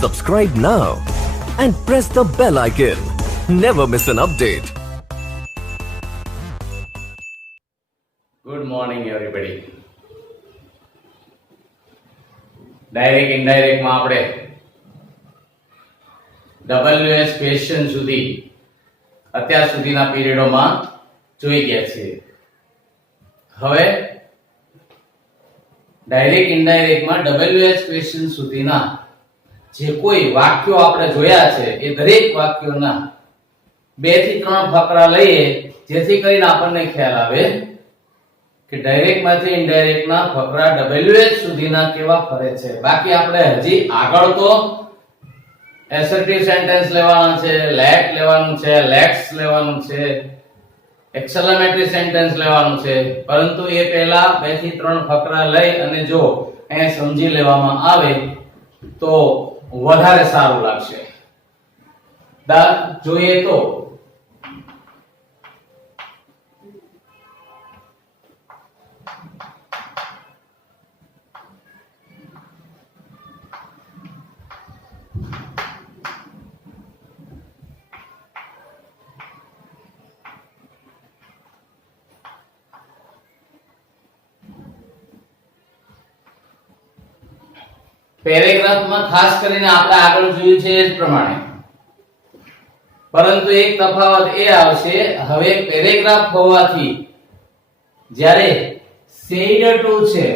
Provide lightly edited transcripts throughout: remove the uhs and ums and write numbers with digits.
Subscribe now and press the bell icon. Never miss an update. Good morning everybody. Direct indirect માં આપણે WS question સુધી અત્યાર સુધીના પીરિયડોમાં જોઈ ગયા છીએ. હવે ડાયરેક્ટ ઇનડાયરેક્ટ માં WS ક્વેશ્ચન સુધીના જે કોઈ વાક્યો આપણે જોયા છે એ દરેક વાક્યોના 2 થી 3 ફકરા લઈએ જેથી કરીને આપણને ખ્યાલ આવે કે ડાયરેક્ટ માંથી ઇનડાયરેક્ટ ના ફકરા WH સુધીના કેવા ફરે છે. બાકી આપણે હજી આગળ તો એસર્ટિવ સેન્ટેન્સ લેવાના છે, લેટ લેવાનું છે, લેટ્સ લેવાનું છે, એક્સક્લેમેટરી સેન્ટેન્સ લેવાનું છે, પરંતુ એ પહેલા 2 થી 3 ફકરા લઈ અને જો એ સમજી લેવામાં આવે તો વધારે સારું લાગશે. જોઈએ તો પેરેગ્રાફમાં ખાસ કરીને આપણે આગળ જોયું છે એ જ પ્રમાણે, પરંતુ એક તફાવત એ આવશે. હવે પેરેગ્રાફ હોવાથી જ્યારે said to છે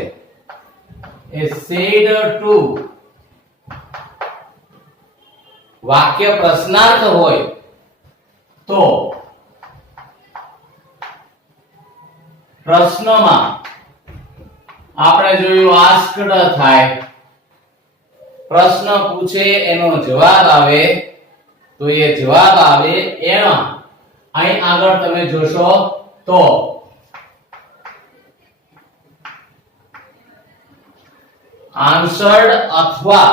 એ said to વાક્ય પ્રશ્નાર્થ હોય તો પ્રશ્નમાં આપણે જોયું asked થાય, પ્રશ્ન પૂછે એનો જવાબ આવે તો એ જવાબ આવે એમાં અહીં આગળ તમે જોશો તો આન્સર્ડ અથવા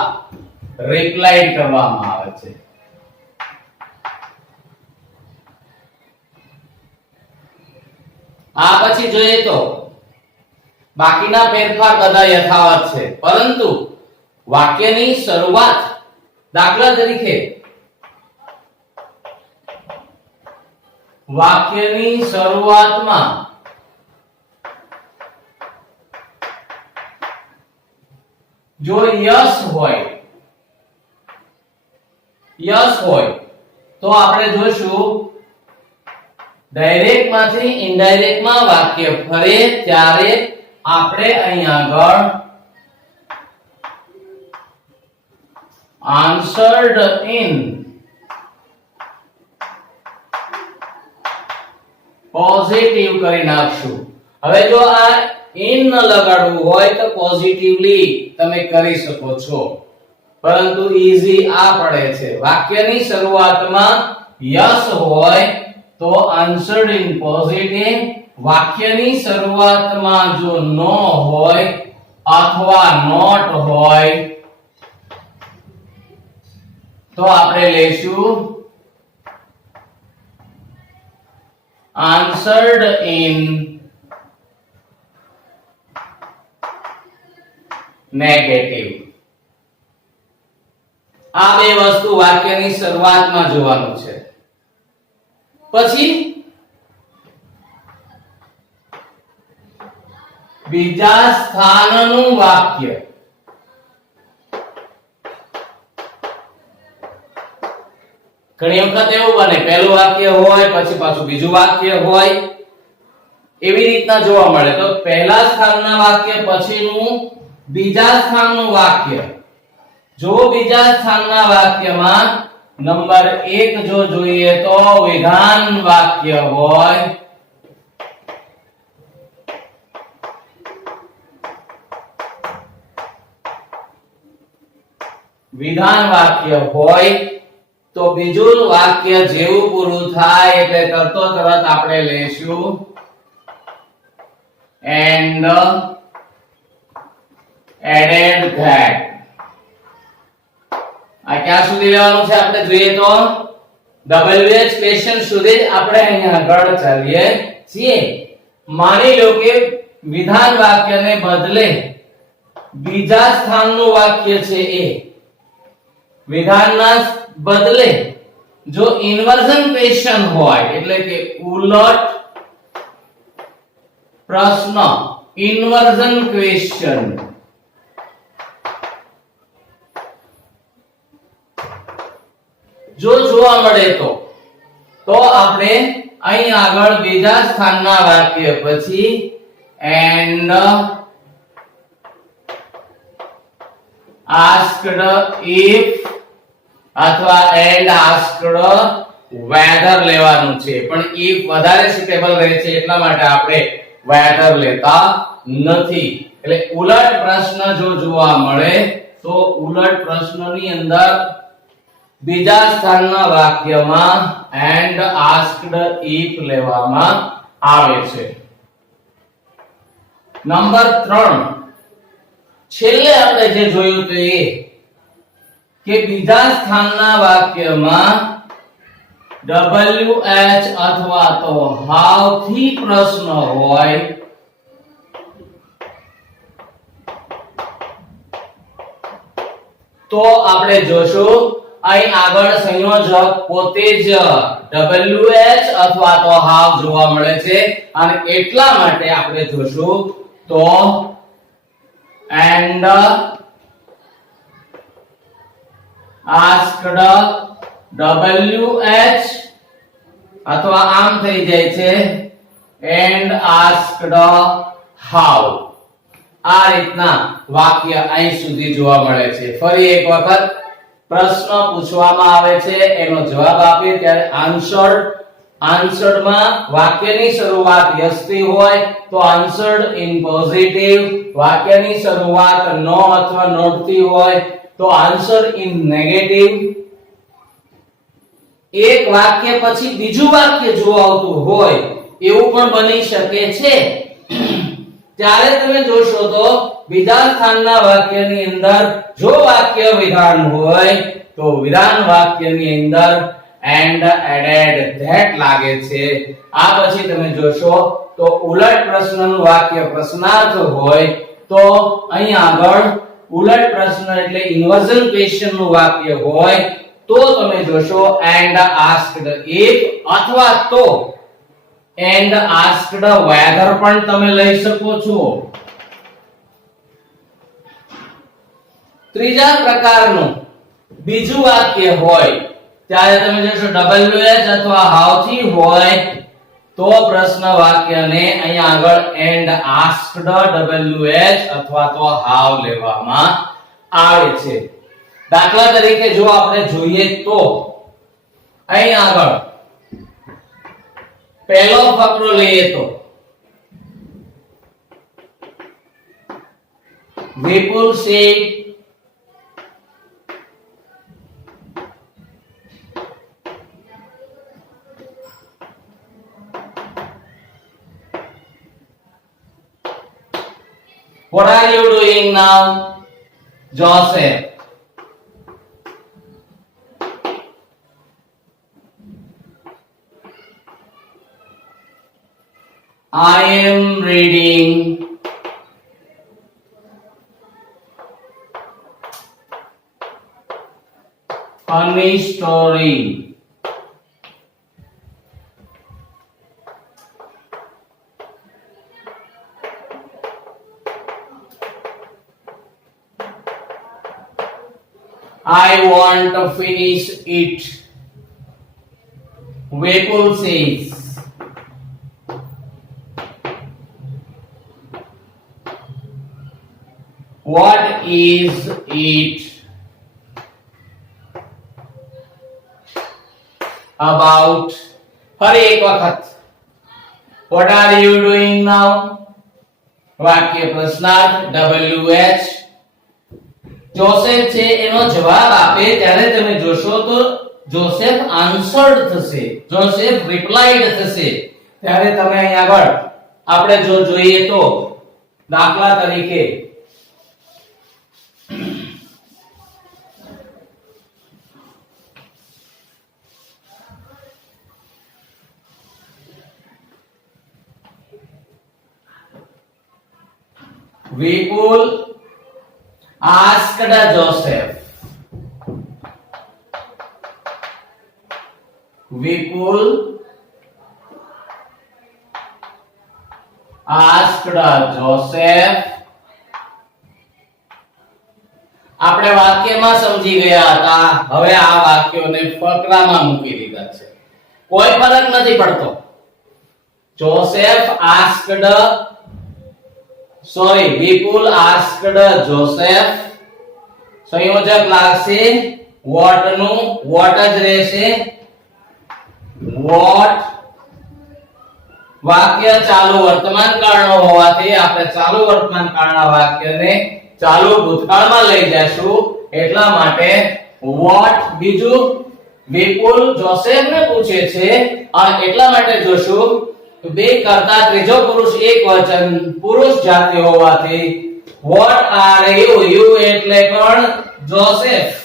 રિપ્લાઈડ કરવામાં આવે છે. આ પછી જોઈએ તો બાકીના ફેરફાર બધા યથાવત છે, પરંતુ વાક્યની શરૂઆત દાખલા તરીકે વાક્યની શરૂઆતમાં જો યસ હોય તો આપણે જોશું ડાયરેક્ટ માંથી ઇનડાયરેક્ટ માં વાક્ય ફરે ત્યારે આપણે અહીં આગળ answered in પોઝિટિવ કરી નાખશું. હવે જો આ in ન લગાડવું હોય તો પોઝિટિવલી તમે કરી શકો છો, પરંતુ ઈઝી આ પડે છે. વાક્યની શરૂઆતમાં યસ હોય તો answered in પોઝિટિવ, વાક્યની શરૂઆતમાં જો નો હોય અથવા નોટ હોય તો આપણે લેશું answered in negative. આ બે વસ્તુ વાક્યની શરૂઆતમાં જોવાનું છે. પછી બીજા સ્થાનનું વાક્ય ઘણી વખત એવું બને પહેલું વાક્ય હોય પછી પાછું બીજું વાક્ય હોય, એવી રીતના જોવા મળે. તો પહેલા સ્થાનના વાક્ય પછીનું બીજા સ્થાનનું વાક્ય. જો બીજા સ્થાનના વાક્યમાં નંબર 1 જો જોઈએ તો વિધાન વાક્ય હોય, વિધાન વાક્ય હોય તો બીજું વાક્ય જેવું પૂરું થાય એટલે તરત આપણે લેશું and added that. આ ક્યાં સુધી લેવાનું છે આપણે જોઈએ તો WH ક્વેશ્ચન સુધી આપણે અહીંયા આગળ ચાલીએ છીએ. માની લો કે વિધાન વાક્યને બદલે બીજા સ્થાનનું વાક્ય છે એ વિધાનના બદલે જો ઇન્વર્ઝન ક્વેશ્ચન હોય એટલે કે ઉલટ પ્રશ્ન, ઇન્વર્ઝન ક્વેશ્ચન, જો જોવા મળે તો આપણે અહીં આગળ બીજા સ્થાનના વાક્ય પછી and asked if અથવા and asked whether લેવાનું છે, પણ if વધારે સુટેબલ રહે છે એટલા માટે આપણે whether લેતા નથી. એટલે ઉલટ પ્રશ્ન જો જોવા મળે તો ઉલટ પ્રશ્નની અંદર બીજા સ્થાનના વાક્યમાં and asked if લેવામાં આવે છે. નંબર 3 છેલ્લે આપણે જે જોયું તો એ કે બીજા સ્થાનના વાક્યમાં WH અથવા તો how થી પ્રશ્ન હોય તો આપણે જોશું અહીં આગળ સંયોજક પોતે જ WH અથવા તો how જોવા મળે છે અને એટલા માટે આપણે જોશું તો and asked WH અથવા આમ થઈ જાય છે and asked how. આ રીતના વાક્ય અહીં સુધી જોવા મળે છે. ફરી એક વખત પ્રશ્ન પૂછવામાં આવે છે, એનો જવાબ આપીએ ત્યારે આન્સર્ડ માં વાક્યની શરૂઆત યસ થી હોય તો આન્સર્ડ ઇન પોઝિટિવ, વાક્યની શરૂઆત નો અથવા નોટ થી હોય તો આન્સર્ડ ઇન નેગેટિવ. એક વાક્ય પછી બીજું વાક્ય જો આવતું હોય એવું પણ બની શકે છે. ત્યારે તમે જોશો તો બીજા સ્થાનના વાક્યની અંદર જો વાક્ય વિધાન હોય તો વિધાન વાક્યની અંદર and added that લાગે છે. આ પછી તમે જોશો તો ઉલટ પ્રશ્નનું વાક્ય પ્રશ્નાર્થ હોય તો અહીં આગળ ઉલટ પ્રશ્ન એટલે ઇન્વર્ઝન ક્વેશ્ચન નું વાક્ય હોય તો તમે જોશો and asked if અથવા તો and asked whether પણ તમે લઈ શકો છો. ત્રીજા પ્રકારનું બીજું વાક્ય હોય ત્યારે તમે જોશો WH અથવા how થી હોય તો પ્રશ્ન વાક્યને અહીં આગળ and asked WH અથવા તો how લેવામાં આવે છે. દાખલા તરીકે જો આપણે જોઈએ તો અહીં આગળ પહેલો ફકરો લઈએ તો વિપુલ said what are you doing now? Joseph. I am reading funny story. I want to finish it. Vipul says. What is it about? ફરી એક વખત What are you doing now? વાક્ય પ્રશ્નાર્થ WH. જોસેફ છે એનો જવાબ આપે ત્યારે તમે જોશો તો જોસેફ આન્સર્ડ થશે, જોસેફ રિપ્લાઈડ થશે. ત્યારે તમે અહીં આગળ આપણે જો જોઈએ તો દાખલા તરીકે Vipul asked Joseph, વિપુલ asked Joseph. આપણે વાક્યમાં સમજી ગયા હતા, હવે આ વાક્યોને ફકરામાં મૂકી દીધા છે. કોઈ ફરક નથી પડતો. વિપુલ asked Joseph. સંયોજક લાગશે what નું, what જ રહેશે. what વાક્ય ચાલુ વર્તમાન કાળનો હોવાથી આપણે ચાલુ વર્તમાન કાળના વાક્યને ચાલુ ભૂતકાળમાં લઈ જઈશું, એટલા માટે what. બીજું વિપુલ જોસેફને પૂછે છે અને એટલા માટે જોશું બે કરતા ત્રીજો પુરુષ એકવચન પુરુષ જાતિ હોવાથી what are you, you એટલે કોણ? જોસેફ.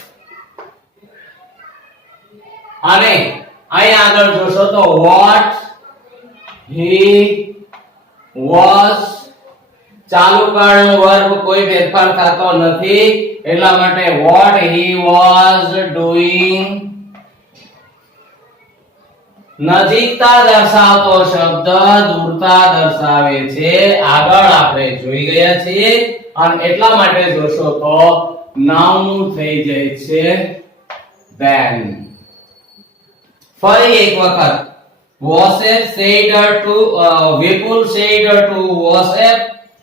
અને અહીં આગળ જોશો તો what he was, ચાલુ કાળનો વર્બ કોઈ ફેરફાર થતો નથી, એટલા માટે what he was doing. નજીકતા દર્શાવતો શબ્દ દૂરતા દર્શાવે છે, આગળ આપણે જોઈ ગયા છીએ, અને એટલા માટે જોશો તો નાઉન થઈ જાય છે then. ફરી એક વખત Joseph said to Vipul said to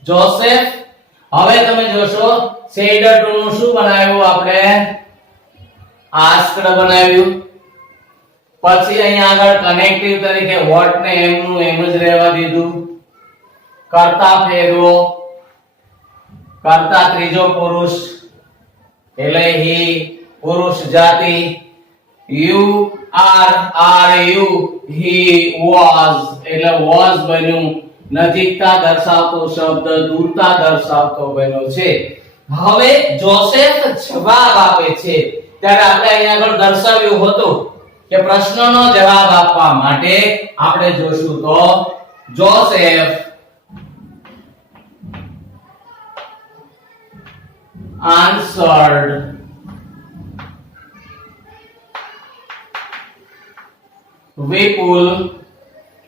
Joseph. હવે તમે જોશો said to નું શું બનાવ્યું આપણે? asked બનાવ્યું. પછી અહીંયા આગળ કનેક્ટિવ તરીકે what ને એમ નું એમ જ રહેવા દીધું. કર્તા ફેરવો, કર્તા ત્રીજો પુરુષ એટલે he, પુરુષ જાતિ. you are you, he was એટલે was બન્યું. નજીકતા દર્શાવતો શબ્દ દૂરતા દર્શાવતો બન્યો છે. હવે જોસેફ જવાબ આપે છે ત્યારે આપણે અહીંયા આગળ દર્શાવ્યું હતું કે પ્રશ્નનો જવાબ આપવા માટે આપણે જોશું તો જોસેફ answered. વિપુલ.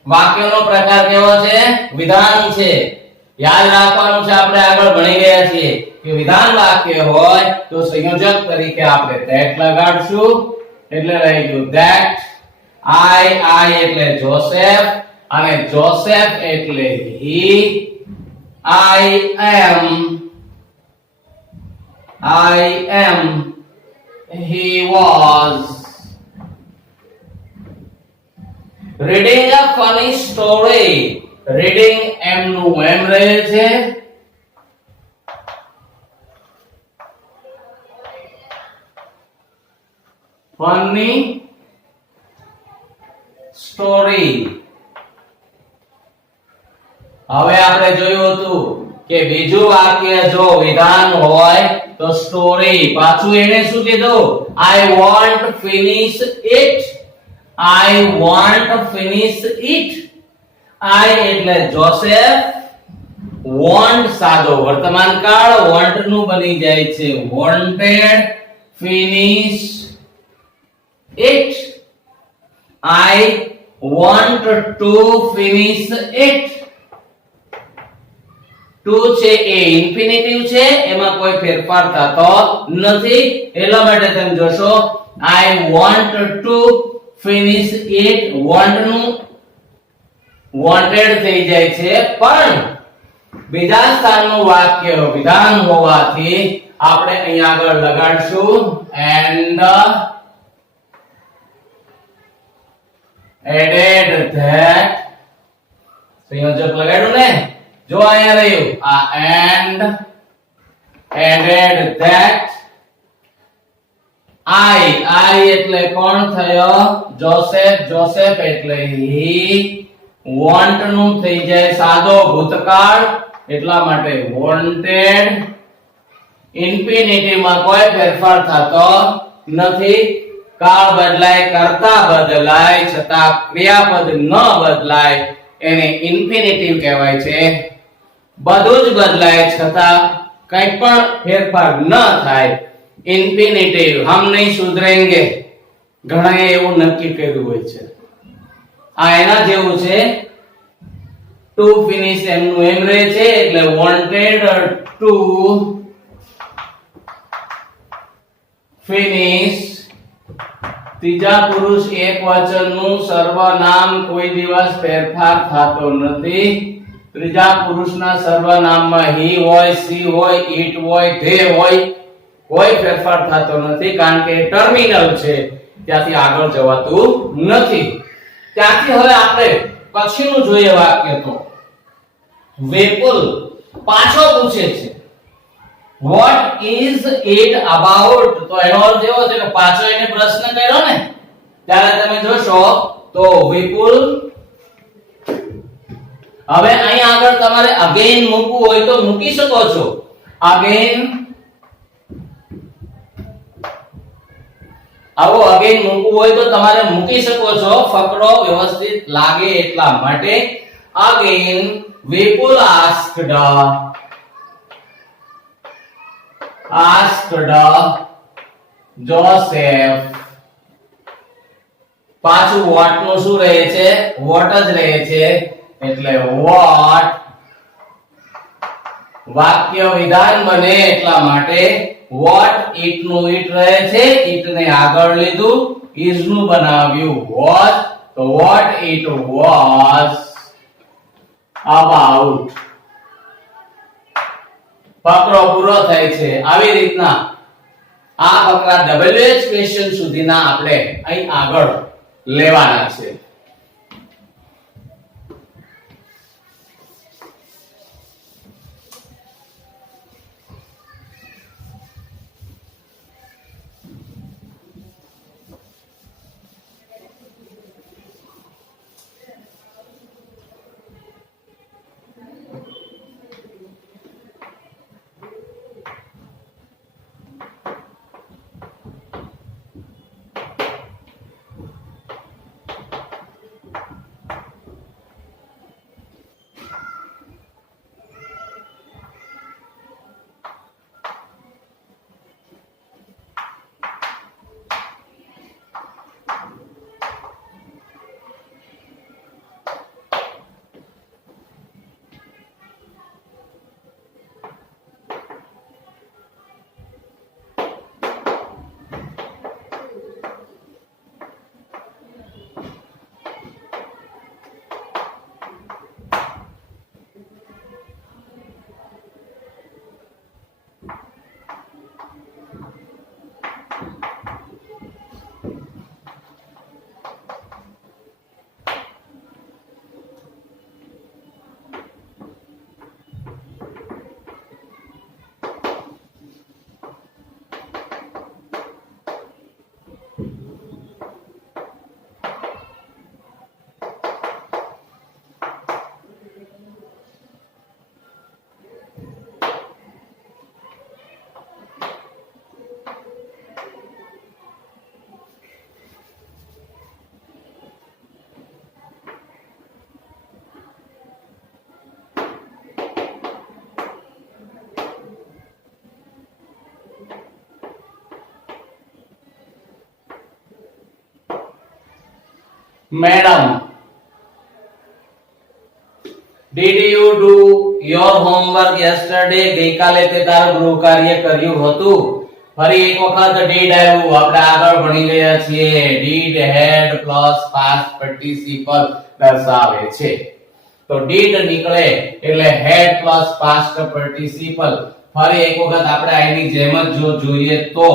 વાક્યનો પ્રકાર કેવો છે? વિધાન છે. યાદ રાખવાનું છે, આપણે આગળ ભણી ગયા છીએ કે વિધાન વાક્ય હોય તો સંયોજક તરીકે આપણે that લગાડશું, એટલે રહી ગયું that. I એટલે જોસેફ અને જોસેફ એટલે he. I am he was. Reading a funny story. Reading એમ નું એમ રહે છે. funny story. હવે આપણે જોયું હતું કે બીજું વાક્ય જો વિધાન હોય તો સ્ટોરી, પાછું એને શું કીધું? I want finish it. I want finish it. I એટલે જોસેફ, want સાદો વર્તમાન કાળ want નું બની જાય છે wanted, finish it. I want to finish it. to છે એ ઇન્ફિનિટિવ છે, એમાં કોઈ ફેરફાર થતો નથી, એટલા માટે તમે જોશો I want to finish it. want નું wanted થઈ જાય છે, પણ બીજા સ્થાનનું વાક્ય વિધાન હોવાથી આપણે અહીંયા આગળ લગાડશું and added that. સંયોજક લગાડ્યું ને, જો અહીંયા રહ્યું આ and added that. I એટલે કોણ થયો? જોસેફ. જોસેફ એટલે he. want નું થઈ જાય સાદો ભૂતકાળ, એટલા માટે wanted. ઇન્ફિનિટિવ માં કોઈ ફેરફાર થતો નથી, કાળ બદલાય, કર્તા બદલાય, છતાં ક્રિયાપદ ન બદલાય, એને ઇન્ફિનિટિવ કહેવાય છે. બધું જ બદલાય છતાં કંઈ પણ ફેરફાર ન થાય, ઇન્ફિનિટિવ. હમ નહીં સુધરેંગે, ઘણાએ એવું નક્કી કર્યું હોય છે. આ એના જેવું છે, ટુ ફિનિશ એમનું એમ રહે છે એટલે વોન્ટેડ ટુ ફિનિશ ત્રીજા પુરુષ એકવચનનું સર્વનામ કોઈ દિવસ ફેરફાર થતો નથી. ત્રીજા પુરુષના સર્વનામમાં he હોય, she હોય, it હોય, they હોય, કોઈ ફેરફાર થતો નથી કારણ કે ટર્મિનલ છે, ત્યાંથી આગળ જવાતું નથી. ત્યાંથી હવે આપણે પછીનું જોઈએ વાક્ય. તો વિપુલ પાછો પૂછે છે what is it about. તો એનો અર્થ એવો છે કે પાછો એને પ્રશ્ન કર્યો ને ત્યારે તમે જોશો તો વિપુલ. હવે અહીં આગળ તમારે અગેન મૂકવું હોય તો મૂકી શકો છો. અગેન આવો અગેન મૂકવું હોય તો તમારે મૂકી શકો છો, ફકરો વ્યવસ્થિત લાગે એટલા માટે. અગેન વિપુલ asked Joseph. પાછું what નું શું રહે છે? what જ રહે છે એટલે what વાક્ય વિધાન બને એટલા માટે what it નું it રહે છે, it ને આગળ લીધું, is નું બનાવ્યું was. તો what it was about. ફકરો પૂરો થાય છે. આવી રીતના આ ફકરા WH ક્વેશ્ચન સુધીના આપણે અહીં આગળ લેવાના છે. Madam, did you do your homework yesterday? ગઈકાલે તે તારું ગૃહ કાર્ય કર્યું હતું? ફરી એક વખત did આવ્યું, આપણે આગળ ભણી ગયા છીએ. did had plus past participle દર્શાવે છે. તો did નીકળે એટલે had plus past participle. ફરી એક વખત આપણે આની જેમ જ જો જોઈએ તો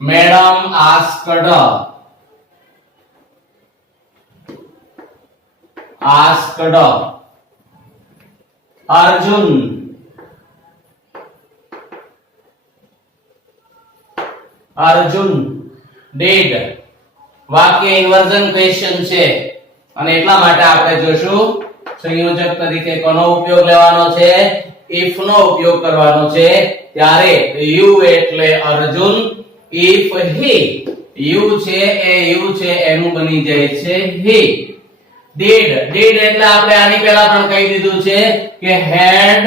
મેડમ asked Arjun did. વાક્ય ઇન્વર્ઝન ક્વેશ્ચન છે અને એટલા માટે આપણે જોશું સંયોજક તરીકે કોનો ઉપયોગ લેવાનો છે? if નો ઉપયોગ કરવાનો છે. ત્યારે you એટલે અર્જુન, if he, you છે એ you છે એનું બની જાય છે he. did એટલે આપણે આની પહેલા પણ કહી દીધું છે કે had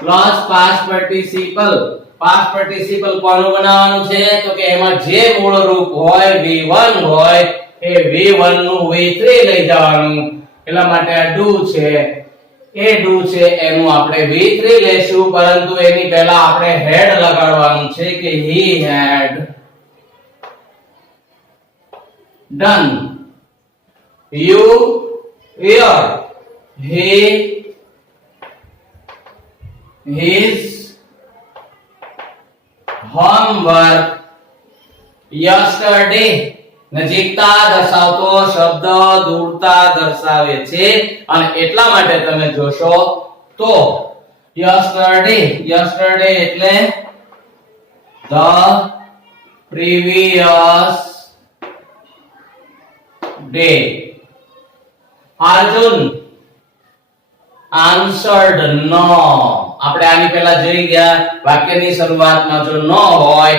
plus past participle. past participle કોનું બનાવવાનું છે? તો કે એમાં જે મૂળ રૂપ હોય V1 હોય એ v1 નું v3 લઈ જવાનું, એટલા માટે આ do છે, એ do છે એનું આપણે v3 લેશું, પરંતુ એની પહેલા આપણે had લગાડવાનું છે કે he had done you your he his homework yesterday. નજીકતા દર્શાવતો શબ્દ દૂરતા દર્શાવે છે અને એટલા માટે તમે જોશો તો yesterday એટલે the previous day. Arjun answered no. આપણે આની પહેલા જોઈ ગયા વાક્યની શરૂઆતમાં જો ન હોય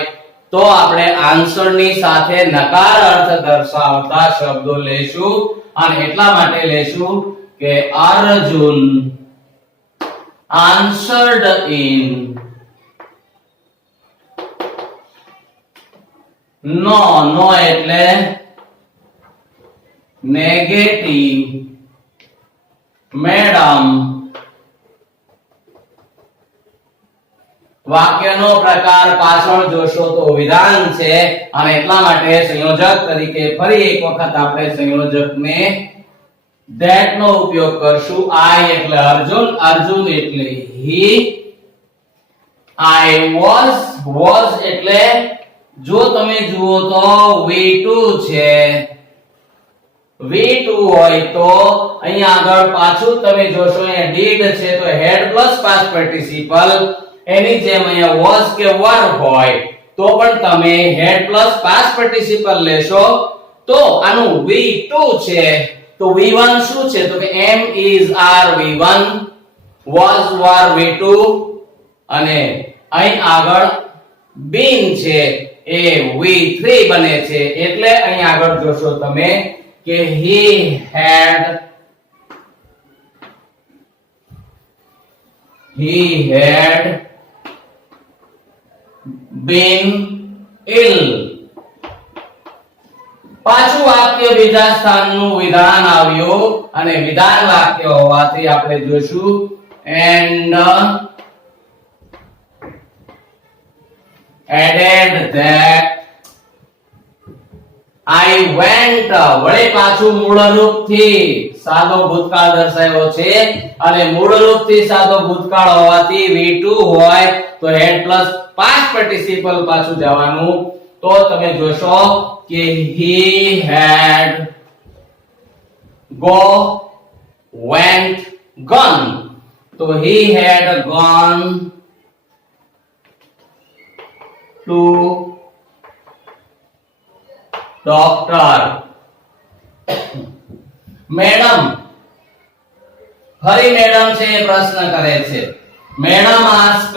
તો આપણે આન્સર ની સાથે નકાર અર્થ દર્શાવતા શબ્દો લેશું અને એટલા માટે લેશું કે અર્જુન answered in no એટલે નેગેટિવ, મેડમ વાક્યનો પ્રકાર પાછળ જોશો તો વિધાન છે અને એટલા માટે સંયોજક તરીકે ફરી એક વખત આપણે સંયોજકને that નો ઉપયોગ કરશું. I એટલે અર્જુન એટલે he, I was એટલે જો તમે જુઓ તો v2 છે, v2 હોય તો અહીંયા આગળ પાછું તમે જોશો અહીંયા did છે તો had પ્લસ past participle, એની જેમ અહીંયા was કે were હોય તો પણ તમે had પ્લસ past participle લેશો તો આનું v2 છે તો v1 શું છે તો કે am is are v1, was were v2 અને અહીં આગળ been છે એ v3 બને છે. એટલે અહીં આગળ જોશો તમે કે he had been ill. પાછું વાક્ય બીજા સ્થાનનું વિધાન આવ્યું અને વિધાન વાક્ય હોવાથી આપણે જોશું and added that I went. વળી પાછું મૂળ રૂપથી સાદો ભૂતકાળ દર્શાવ્યો છે અને મૂળ રૂપથી સાદો ભૂતકાળ હોવાથી v2 હોય તો had પ્લસ past participle પાછું જવાનું તો તમે જોશો કે he had went gone તો he had gone to doctor. Madam ફરી મેડમ છે એ પ્રશ્ન કરે છે. મેડમ asked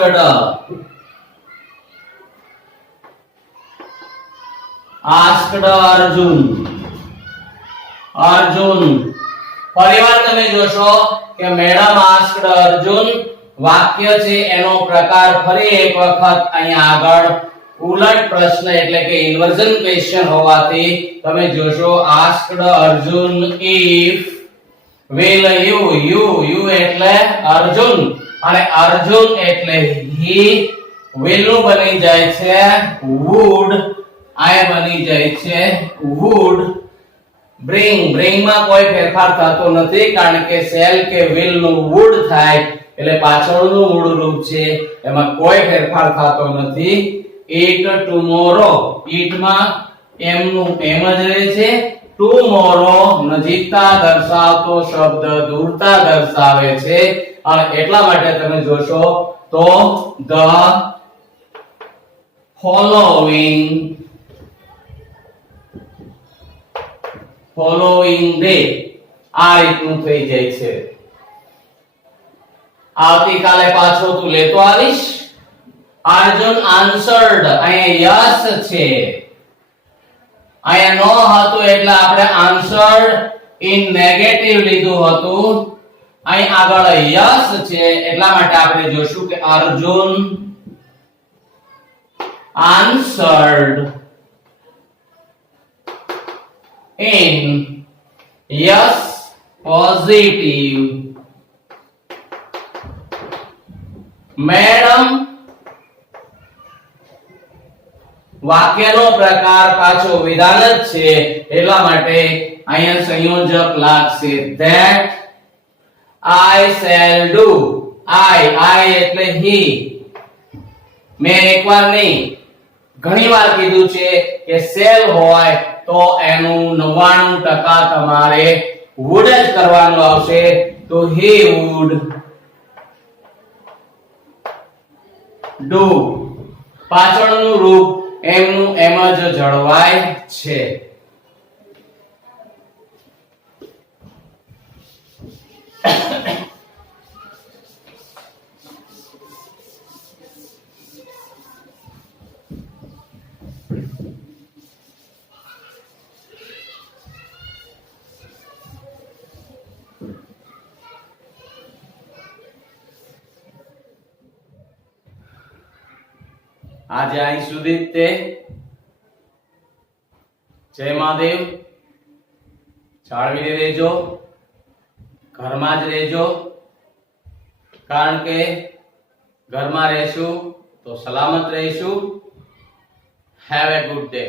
અર્જુન ફરીવાર તમે જોશો કે મેડમ asked અર્જુન વાક્ય છે એનો પ્રકાર ફરી એક વખત અહીંયા આગળ ઉલટ પ્રશ્ન એટલે કે ઇન્વર્ઝન ક્વેશ્ચન હોવાથી તમે જોશો asked Arjun if will you એટલે અર્જુન અને અર્જુન એટલે he will નું બની જાય છે would, I બની જાય છે would, bring માં કોઈ ફેરફાર થતો નથી કારણ કે shall કે will નું would થાય એટલે પાછળનું મૂળ રૂપ છે એમાં કોઈ ફેરફાર થતો નથી. eat tomorrow, eat માં m નું m જ રહે છે. tomorrow નજીકતા દર્શાવતો શબ્દ દૂરતા દર્શાવે છે અને એટલા માટે તમે જોશો તો the following day આ રીતનું થઈ જાય છે. આવતીકાલે પાછો તું લેતો આવીશ. અર્જુન answered અહીંયા યસ છે, અહીંયા નો હતું એટલે આપણે answered in નેગેટિવ લીધું હતું. અહીં આગળ યસ છે એટલા માટે આપણે જોશું કે Arjun answered in yes positive madam વાક્યનો પ્રકાર પાછો વિધાન જ છે એટલા માટે અહીંયા સંયોજક લાગશે that I shall do I એટલે he મેં એકવાર નહીં ઘણી વાર કીધું છે કે shall હોય તો એનું 99% તમારે would જ કરવાનું આવશે તો he would do પાછળનું રૂપ એમનું એમ જ જળવાય છે આજે અહીં સુધી જ તે જય મહાદેવ જાળવી રહેજો ઘરમાં જ રહેજો કારણ કે ઘરમાં રહેશું તો સલામત રહીશું હેવ એ ગુડ ડે